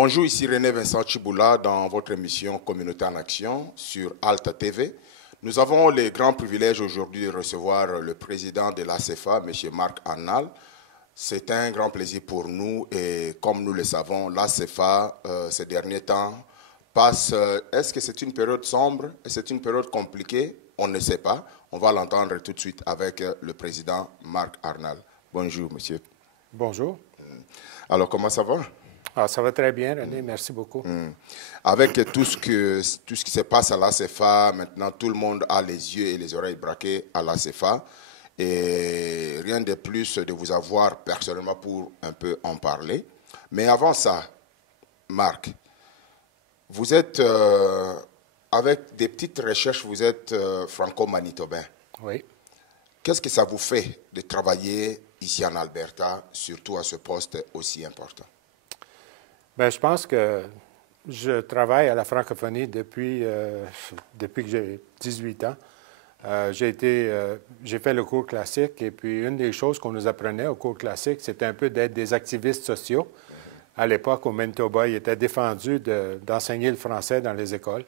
Bonjour, ici René Vincent Chiboula dans votre émission Communauté en Action sur Alta TV. Nous avons le grand privilège aujourd'hui de recevoir le président de l'ACFA, M. Marc Arnal. C'est un grand plaisir pour nous et comme nous le savons, l'ACFA, ces derniers temps, passe... Est-ce que c'est une période sombre? C'est une période compliquée? On ne sait pas. On va l'entendre tout de suite avec le président Marc Arnal. Bonjour, monsieur. Bonjour. Alors, comment ça va? Ça va très bien, René. Merci beaucoup. Avec tout ce qui se passe à l'ACFA, maintenant, tout le monde a les yeux et les oreilles braqués à l'ACFA. Et rien de plus de vous avoir personnellement pour un peu en parler. Mais avant ça, Marc, vous êtes, avec des petites recherches, vous êtes franco-manitobain. Oui. Qu'est-ce que ça vous fait de travailler ici en Alberta, surtout à ce poste aussi important? Bien, je pense que je travaille à la francophonie depuis que j'ai 18 ans. J'ai fait le cours classique et puis une des choses qu'on nous apprenait au cours classique, c'était un peu d'être des activistes sociaux. À l'époque, au Manitoba, il était défendu d'enseigner le français dans les écoles.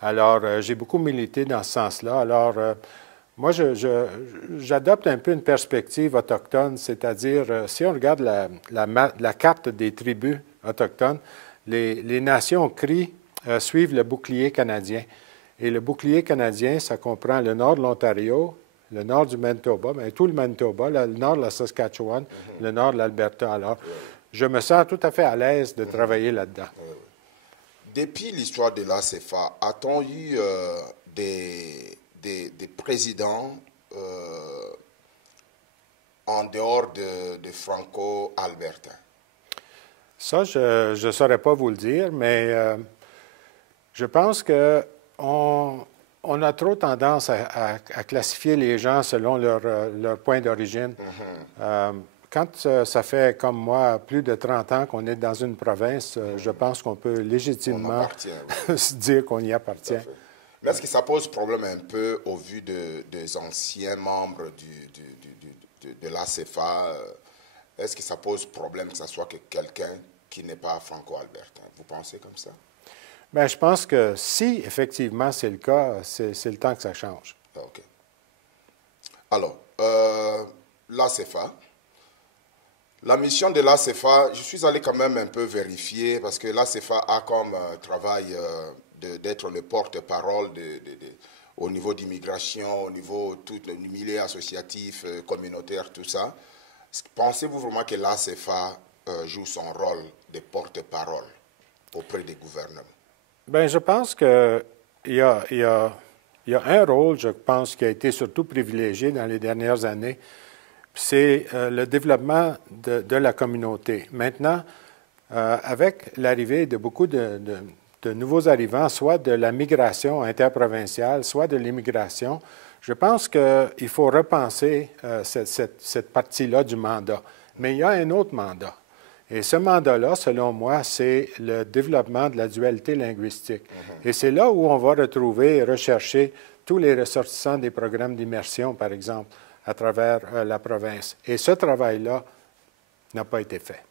Alors, j'ai beaucoup milité dans ce sens-là. Alors, moi, j'adopte un peu une perspective autochtone, c'est-à-dire, si on regarde la carte des tribus autochtones, les nations crient suivent le bouclier canadien. Et le bouclier canadien, ça comprend le nord de l'Ontario, le nord du Manitoba, bien, tout le Manitoba, le nord de la Saskatchewan, le nord de l'Alberta. Alors, je me sens tout à fait à l'aise de travailler là-dedans. Depuis l'histoire de l'ACFA, a-t-on eu des présidents en dehors de Franco-Alberta? Ça, je ne saurais pas vous le dire, mais je pense qu'on a trop tendance à classifier les gens selon leur point d'origine. Quand ça fait, comme moi, plus de 30 ans qu'on est dans une province, je pense qu'on peut légitimement se dire qu'on y appartient. Mais est-ce que ça pose problème un peu au vu des anciens membres de l'ACFA? Est-ce que ça pose problème que ce soit quelqu'un qui n'est pas franco-albertain? Vous pensez comme ça? Bien, je pense que si effectivement c'est le cas, c'est le temps que ça change. OK. Alors, l'ACFA. La mission de l'ACFA, je suis allé quand même un peu vérifier parce que l'ACFA a comme travail d'être le porte-parole au niveau d'immigration, au niveau tout le milieu associatif, communautaire, tout ça. Pensez-vous vraiment que l'ACFA joue son rôle de porte-parole auprès des gouvernements? Bien, je pense qu'il y a un rôle, je pense, qui a été surtout privilégié dans les dernières années, c'est le développement de la communauté. Maintenant, avec l'arrivée de beaucoup de nouveaux arrivants, soit de la migration interprovinciale, soit de l'immigration, je pense qu'il faut repenser cette partie-là du mandat. Mais il y a un autre mandat. Et ce mandat-là, selon moi, c'est le développement de la dualité linguistique. Et c'est là où on va retrouver et rechercher tous les ressortissants des programmes d'immersion, par exemple, à travers la province. Et ce travail-là n'a pas été fait.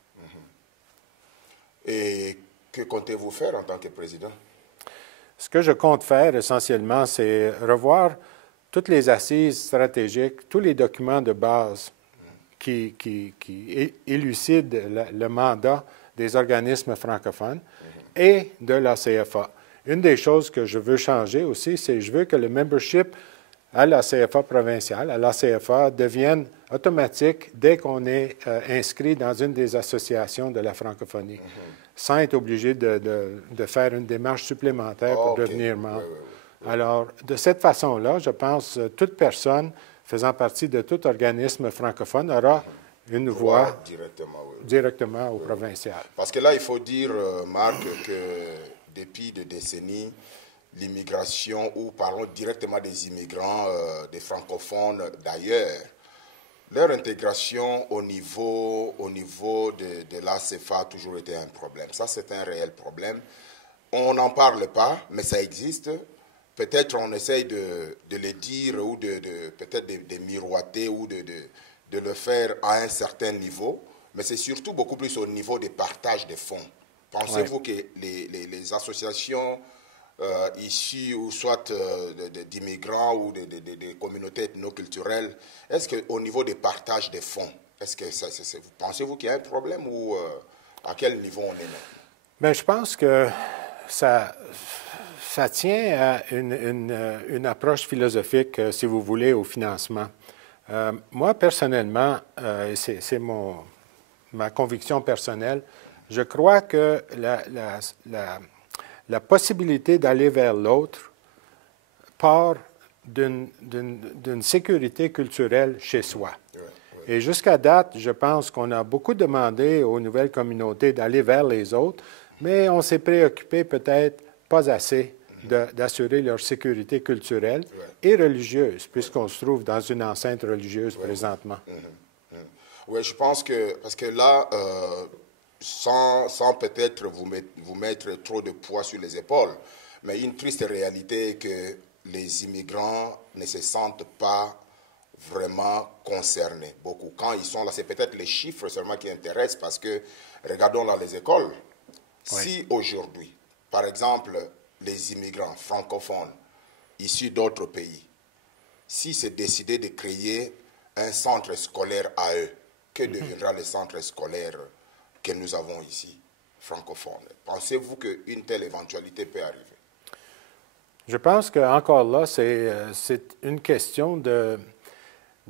Et que comptez-vous faire en tant que président? Ce que je compte faire, essentiellement, c'est revoir toutes les assises stratégiques, tous les documents de base qui élucident le mandat des organismes francophones et de la CFA. Une des choses que je veux changer aussi, c'est que je veux que le membership à la CFA provinciale, à la CFA, devienne automatique dès qu'on est inscrit dans une des associations de la francophonie, sans être obligé de faire une démarche supplémentaire pour devenir membre. Alors, de cette façon-là, je pense que toute personne faisant partie de tout organisme francophone aura une voix directement au provincial. Parce que là, il faut dire, Marc, que depuis des décennies, l'immigration, ou parlons directement des immigrants, des francophones d'ailleurs, leur intégration au niveau de l'ACFA a toujours été un problème. Ça, c'est un réel problème. On n'en parle pas, mais ça existe. Peut-être on essaye de le dire ou peut-être de miroiter ou de le faire à un certain niveau, mais c'est surtout beaucoup plus au niveau des partages des fonds. Pensez-vous que les associations issues ou soit d'immigrants ou des communautés ethnoculturelles, est-ce qu'au niveau des partages des fonds, est-ce que pensez-vous qu'il y a un problème ou à quel niveau on est maintenant? Bien, je pense que ça tient à une approche philosophique, si vous voulez, au financement. Moi, personnellement, et c'est ma conviction personnelle, je crois que la possibilité d'aller vers l'autre part d'une sécurité culturelle chez soi. Et jusqu'à date, je pense qu'on a beaucoup demandé aux nouvelles communautés d'aller vers les autres, mais on s'est préoccupé peut-être pas assez d'assurer leur sécurité culturelle et religieuse, puisqu'on se trouve dans une enceinte religieuse présentement. Oui, je pense que, parce que là, sans peut-être vous mettre trop de poids sur les épaules, mais une triste réalité est que les immigrants ne se sentent pas vraiment concernés. Beaucoup. Quand ils sont là, c'est peut-être les chiffres seulement qui intéressent, parce que, regardons là les écoles. Si aujourd'hui, par exemple, les immigrants francophones issus d'autres pays, si c'est décidé de créer un centre scolaire à eux, que deviendra le centre scolaire que nous avons ici, francophone? Pensez-vous qu'une telle éventualité peut arriver? Je pense qu'encore là, c'est une question de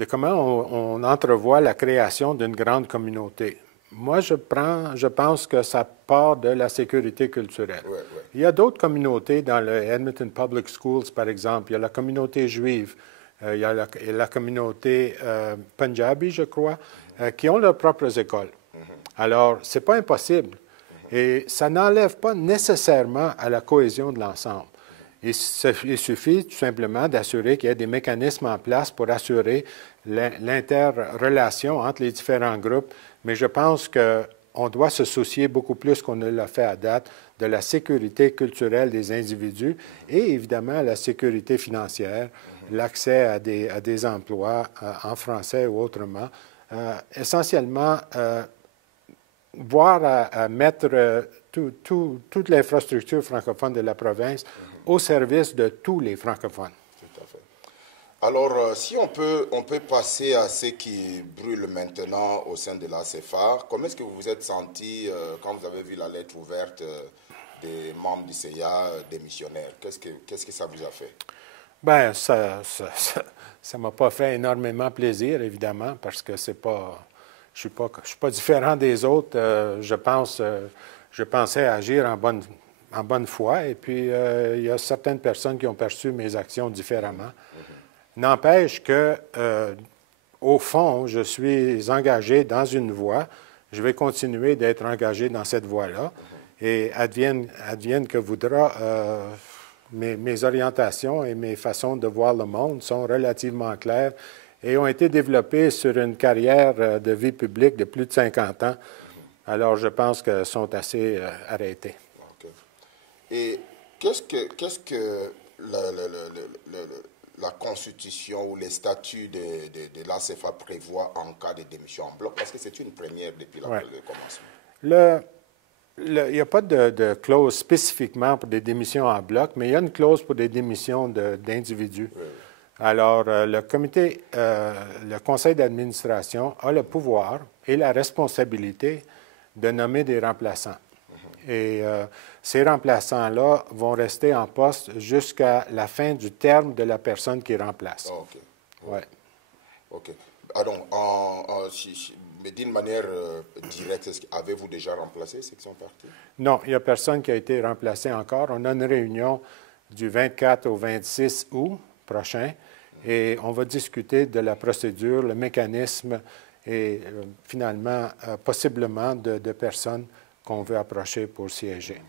comment on entrevoit la création d'une grande communauté. Moi, je pense que ça part de la sécurité culturelle. Il y a d'autres communautés dans le Edmonton Public Schools, par exemple. Il y a la communauté juive, il y a la communauté punjabi, je crois, qui ont leurs propres écoles. Alors, ce n'est pas impossible. Et ça n'enlève pas nécessairement à la cohésion de l'ensemble. Il suffit tout simplement d'assurer qu'il y ait des mécanismes en place pour assurer l'interrelation entre les différents groupes. Mais je pense qu'on doit se soucier beaucoup plus qu'on ne l'a fait à date de la sécurité culturelle des individus et évidemment la sécurité financière, l'accès à des emplois en français ou autrement. Essentiellement, voir à mettre toute l'infrastructure francophone de la province au service de tous les francophones. Tout à fait. Alors, si on peut passer à ce qui brûle maintenant au sein de l'ACFA, comment est-ce que vous vous êtes senti quand vous avez vu la lettre ouverte des membres du CIA démissionnaires? Qu'est-ce que ça vous a fait? Bien, ça m'a pas fait énormément plaisir, évidemment, parce que c'est pas... Je suis pas différent des autres. Je pensais agir en bonne foi, et puis il y a certaines personnes qui ont perçu mes actions différemment. N'empêche que, au fond, je suis engagé dans une voie. Je vais continuer d'être engagé dans cette voie-là. Et advienne que voudra, mes orientations et mes façons de voir le monde sont relativement claires et ont été développées sur une carrière de vie publique de plus de 50 ans. Alors, je pense qu'elles sont assez arrêtées. Okay. Et qu'est-ce que la Constitution ou les statuts de l'ACFA prévoient en cas de démission en bloc? Parce que c'est une première depuis le commencement. Il n'y a pas de clause spécifiquement pour des démissions en bloc, mais il y a une clause pour des démissions d'individus. Oui. Alors, le conseil d'administration a le pouvoir et la responsabilité de nommer des remplaçants. Et ces remplaçants-là vont rester en poste jusqu'à la fin du terme de la personne qui remplace. Oh, OK. Ouais. OK. Alors, mais d'une manière directe, avez-vous déjà remplacé ceux qui sont partis? Non, il n'y a personne qui a été remplacé encore. On a une réunion du 24 au 26 août prochain et on va discuter de la procédure, le mécanisme et finalement, possiblement, de personnes qu'on veut approcher pour siéger.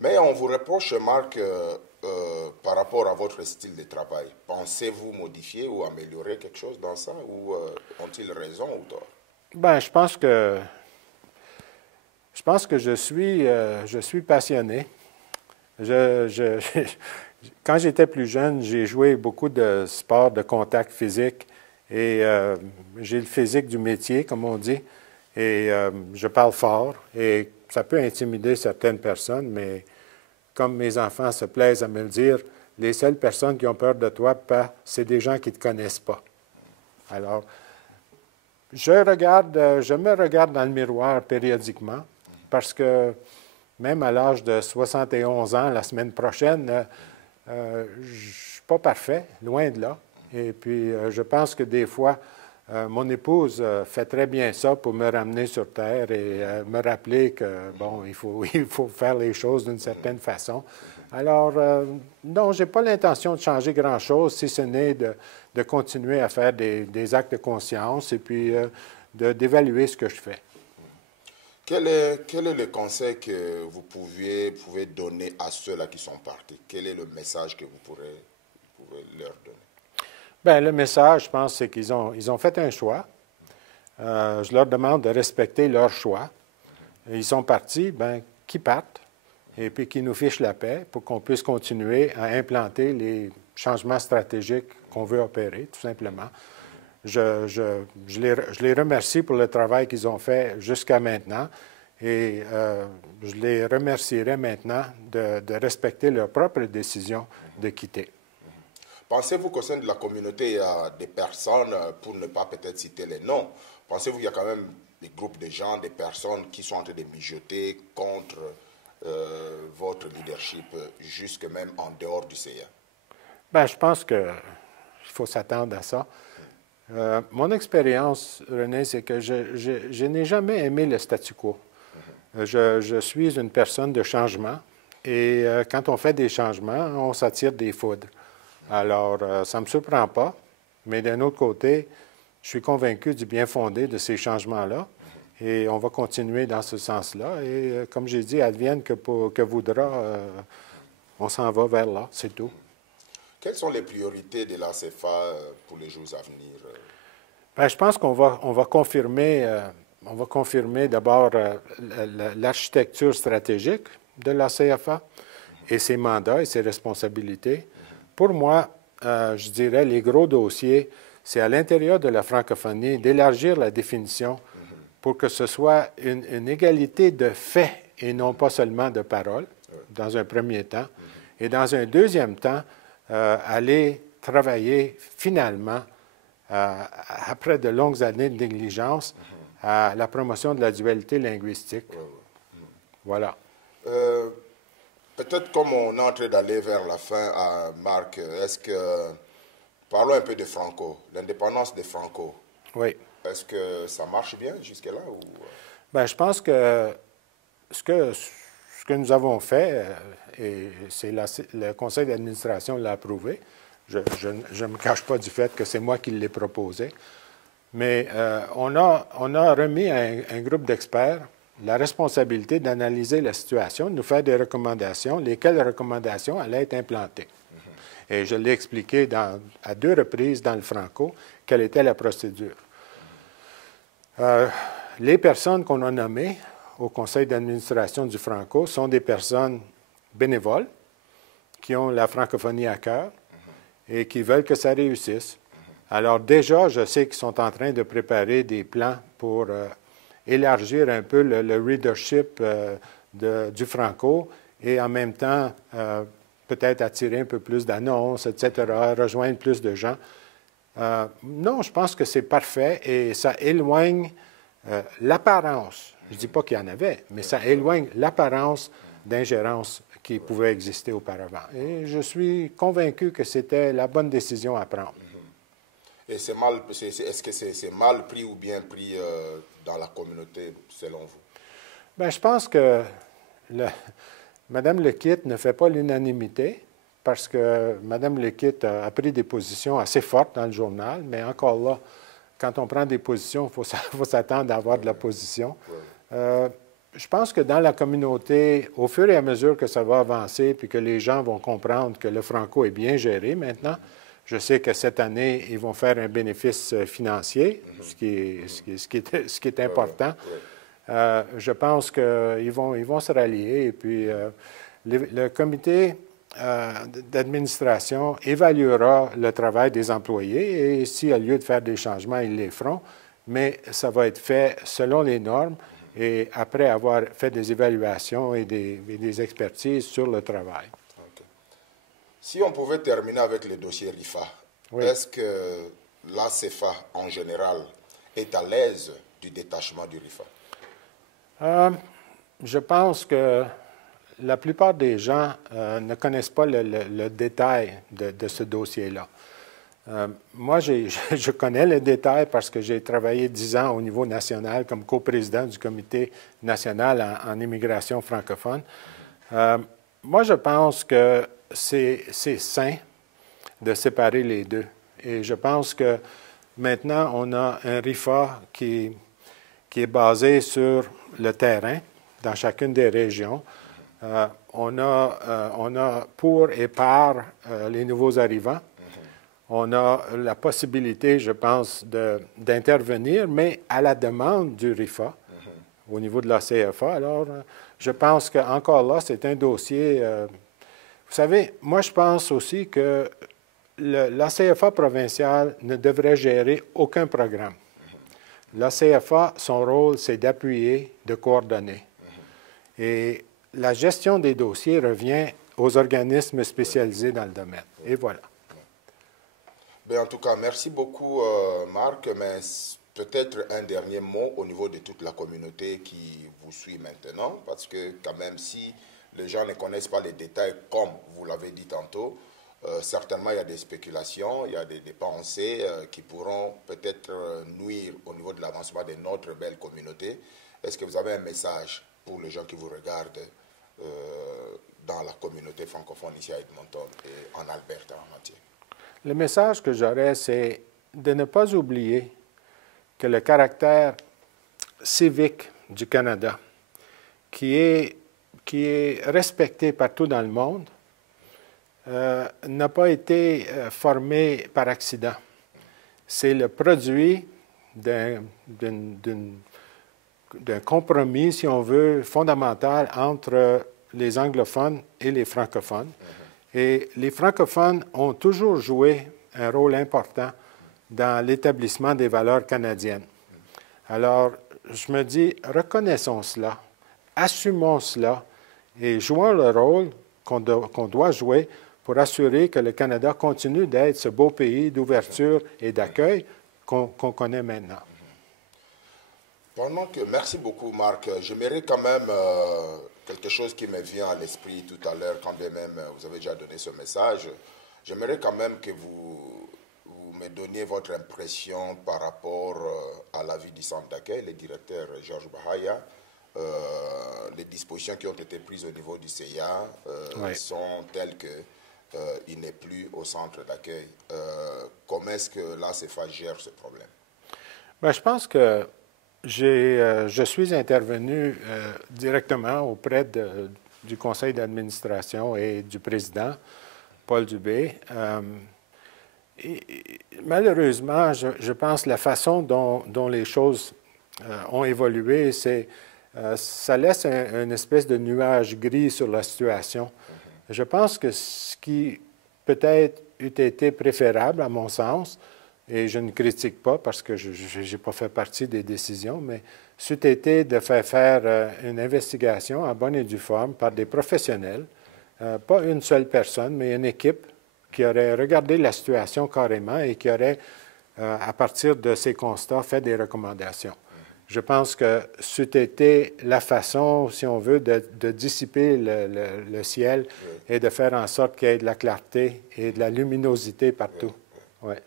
Mais on vous reproche, Marc, par rapport à votre style de travail. Pensez-vous modifier ou améliorer quelque chose dans ça ou ont-ils raison ou tort? Bien, je pense que je suis passionné. Quand j'étais plus jeune, j'ai joué beaucoup de sports de contact physique et j'ai le physique du métier, comme on dit, et je parle fort. Et ça peut intimider certaines personnes, mais comme mes enfants se plaisent à me le dire, les seules personnes qui ont peur de toi, c'est des gens qui ne te connaissent pas. Alors, je me regarde dans le miroir périodiquement parce que même à l'âge de 71 ans, la semaine prochaine, je ne suis pas parfait, loin de là. Et puis, je pense que des fois, mon épouse fait très bien ça pour me ramener sur terre et me rappeler que, bon, il faut faire les choses d'une certaine façon. Alors, non, je n'ai pas l'intention de changer grand-chose, si ce n'est de continuer à faire des actes de conscience et puis d'évaluer ce que je fais. Quel est le conseil que vous pouvez donner à ceux-là qui sont partis? Quel est le message que vous pouvez leur donner? Bien, le message, je pense, c'est qu'ils ont fait un choix. Je leur demande de respecter leur choix. Ils sont partis, bien, qu'ils partent et puis qu'ils nous fichent la paix pour qu'on puisse continuer à implanter les changements stratégiques qu'on veut opérer, tout simplement. Je les remercie pour le travail qu'ils ont fait jusqu'à maintenant et je les remercierai maintenant de respecter leur propre décision de quitter. Pensez-vous qu'au sein de la communauté, il y a des personnes, pour ne pas peut-être citer les noms, pensez-vous qu'il y a quand même des groupes de gens, des personnes qui sont en train de mijoter contre votre leadership, jusque même en dehors du CA? Bien, je pense qu'il faut s'attendre à ça. Mon expérience, René, c'est que je n'ai jamais aimé le statu quo. Je suis une personne de changement et quand on fait des changements, on s'attire des foudres. Alors, ça ne me surprend pas, mais d'un autre côté, je suis convaincu du bien fondé de ces changements-là et on va continuer dans ce sens-là. Et comme j'ai dit, advienne que voudra, on s'en va vers là, c'est tout. Quelles sont les priorités de la CFA pour les jours à venir? Bien, je pense qu'on va confirmer d'abord l'architecture stratégique de la CFA et ses mandats et ses responsabilités. Pour moi, je dirais, les gros dossiers, c'est à l'intérieur de la francophonie d'élargir la définition pour que ce soit une égalité de faits et non pas seulement de paroles, dans un premier temps. Et dans un deuxième temps, aller travailler finalement, après de longues années de négligence, à la promotion de la dualité linguistique. Voilà. Peut-être comme on est en train d'aller vers la fin, Marc, parlons un peu de Franco, l'indépendance de Franco. Oui. Est-ce que ça marche bien jusque-là? Bien, je pense que ce que nous avons fait, et c'est le conseil d'administration l'a approuvé, je ne me cache pas du fait que c'est moi qui l'ai proposé, mais on a remis à un groupe d'experts la responsabilité d'analyser la situation, de nous faire des recommandations, lesquelles recommandations allaient être implantées. Et je l'ai expliqué à 2 reprises dans le Franco, quelle était la procédure. Les personnes qu'on a nommées au conseil d'administration du Franco sont des personnes bénévoles qui ont la francophonie à cœur et qui veulent que ça réussisse. Alors déjà, je sais qu'ils sont en train de préparer des plans pour élargir un peu le readership du Franco et en même temps peut-être attirer un peu plus d'annonces, etc., rejoindre plus de gens. Non, je pense que c'est parfait et ça éloigne l'apparence. Je ne dis pas qu'il y en avait, mais ça éloigne l'apparence d'ingérence qui pouvait exister auparavant. Et je suis convaincu que c'était la bonne décision à prendre. Et est-ce que c'est mal pris ou bien pris dans la communauté, selon vous? Bien, je pense que Mme Lequitte ne fait pas l'unanimité parce que Mme Lequitte a pris des positions assez fortes dans le journal, mais encore là, quand on prend des positions, il faut s'attendre à avoir de l'opposition. Je pense que dans la communauté, au fur et à mesure que ça va avancer puis que les gens vont comprendre que le Franco est bien géré maintenant, je sais que cette année, ils vont faire un bénéfice financier, ce qui est important. Je pense qu'ils vont se rallier et puis le comité d'administration évaluera le travail des employés et s'il y a lieu de faire des changements, ils les feront, mais ça va être fait selon les normes et après avoir fait des évaluations et des expertises sur le travail. Okay. Si on pouvait terminer avec le dossier RIFA, oui. Est-ce que l'ACFA en général est à l'aise du détachement du RIFA? Je pense que la plupart des gens ne connaissent pas le détail de ce dossier-là. Moi, je connais le détail parce que j'ai travaillé 10 ans au niveau national comme coprésident du Comité national en immigration francophone. Moi, je pense que c'est sain de séparer les deux. Et je pense que maintenant, on a un RIFA qui est basé sur le terrain dans chacune des régions. On a pour et par les nouveaux arrivants. On a la possibilité, je pense, d'intervenir, mais à la demande du RIFA, au niveau de la CFA. Alors, je pense qu'encore là, c'est un dossier... vous savez, moi, je pense aussi que la CFA provinciale ne devrait gérer aucun programme. La CFA, son rôle, c'est d'appuyer, de coordonner. Et la gestion des dossiers revient aux organismes spécialisés dans le domaine. Et voilà. Bien, en tout cas, merci beaucoup, Marc, mais peut-être un dernier mot au niveau de toute la communauté qui vous suit maintenant, parce que quand même, si les gens ne connaissent pas les détails, comme vous l'avez dit tantôt, certainement il y a des spéculations, il y a des pensées qui pourront peut-être nuire au niveau de l'avancement de notre belle communauté. Est-ce que vous avez un message pour les gens qui vous regardent dans la communauté francophone ici à Edmonton et en Alberta en entier? Le message que j'aurais, c'est de ne pas oublier que le caractère civique du Canada, qui est respecté partout dans le monde, n'a pas été formé par accident. C'est le produit d'un compromis, si on veut, fondamental entre les anglophones et les francophones. Et les francophones ont toujours joué un rôle important dans l'établissement des valeurs canadiennes. Alors, je me dis, reconnaissons cela, assumons cela et jouons le rôle qu'on doit jouer pour assurer que le Canada continue d'être ce beau pays d'ouverture et d'accueil qu'on connaît maintenant. Pendant que, merci beaucoup, Marc. J'aimerais quand même quelque chose qui me vient à l'esprit tout à l'heure, quand bien même vous avez déjà donné ce message. J'aimerais quand même que vous me donniez votre impression par rapport à l'avis du centre d'accueil, le directeur Georges Bahaya. Les dispositions qui ont été prises au niveau du CIA oui. sont telles qu'il n'est plus au centre d'accueil. Comment est-ce que l'ACFA gère ce problème? Bien, je pense que je suis intervenu directement auprès du conseil d'administration et du président, Paul Dubé. Malheureusement, je pense que la façon dont les choses ont évolué, ça laisse une espèce de nuage gris sur la situation. Je pense que ce qui peut-être eût été préférable, à mon sens, et je ne critique pas parce que je n'ai pas fait partie des décisions, mais c'eût été de faire une investigation en bonne et due forme par des professionnels, pas une seule personne, mais une équipe qui aurait regardé la situation carrément et qui aurait, à partir de ces constats, fait des recommandations. Je pense que c'eût été la façon, si on veut, de dissiper le ciel et de faire en sorte qu'il y ait de la clarté et de la luminosité partout. Ouais.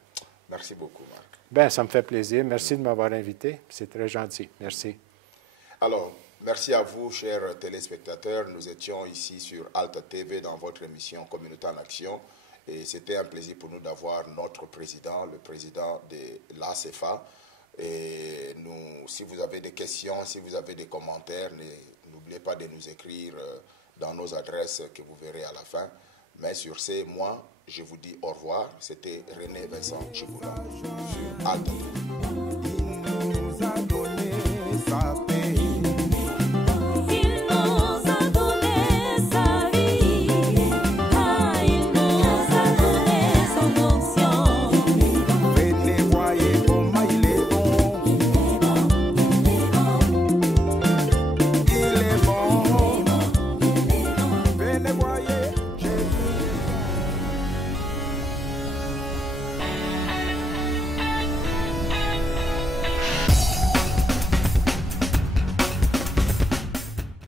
Merci beaucoup, Marc. Bien, ça me fait plaisir. Merci de m'avoir invité. C'est très gentil. Merci. Alors, merci à vous, chers téléspectateurs. Nous étions ici sur Alta TV dans votre émission Communauté en Action. Et c'était un plaisir pour nous d'avoir notre président, le président de l'ACFA. Et nous, si vous avez des questions, si vous avez des commentaires, n'oubliez pas de nous écrire dans nos adresses que vous verrez à la fin. Mais sur ce, moi, je vous dis au revoir. C'était René Vincent Chiboula sur Alta TV.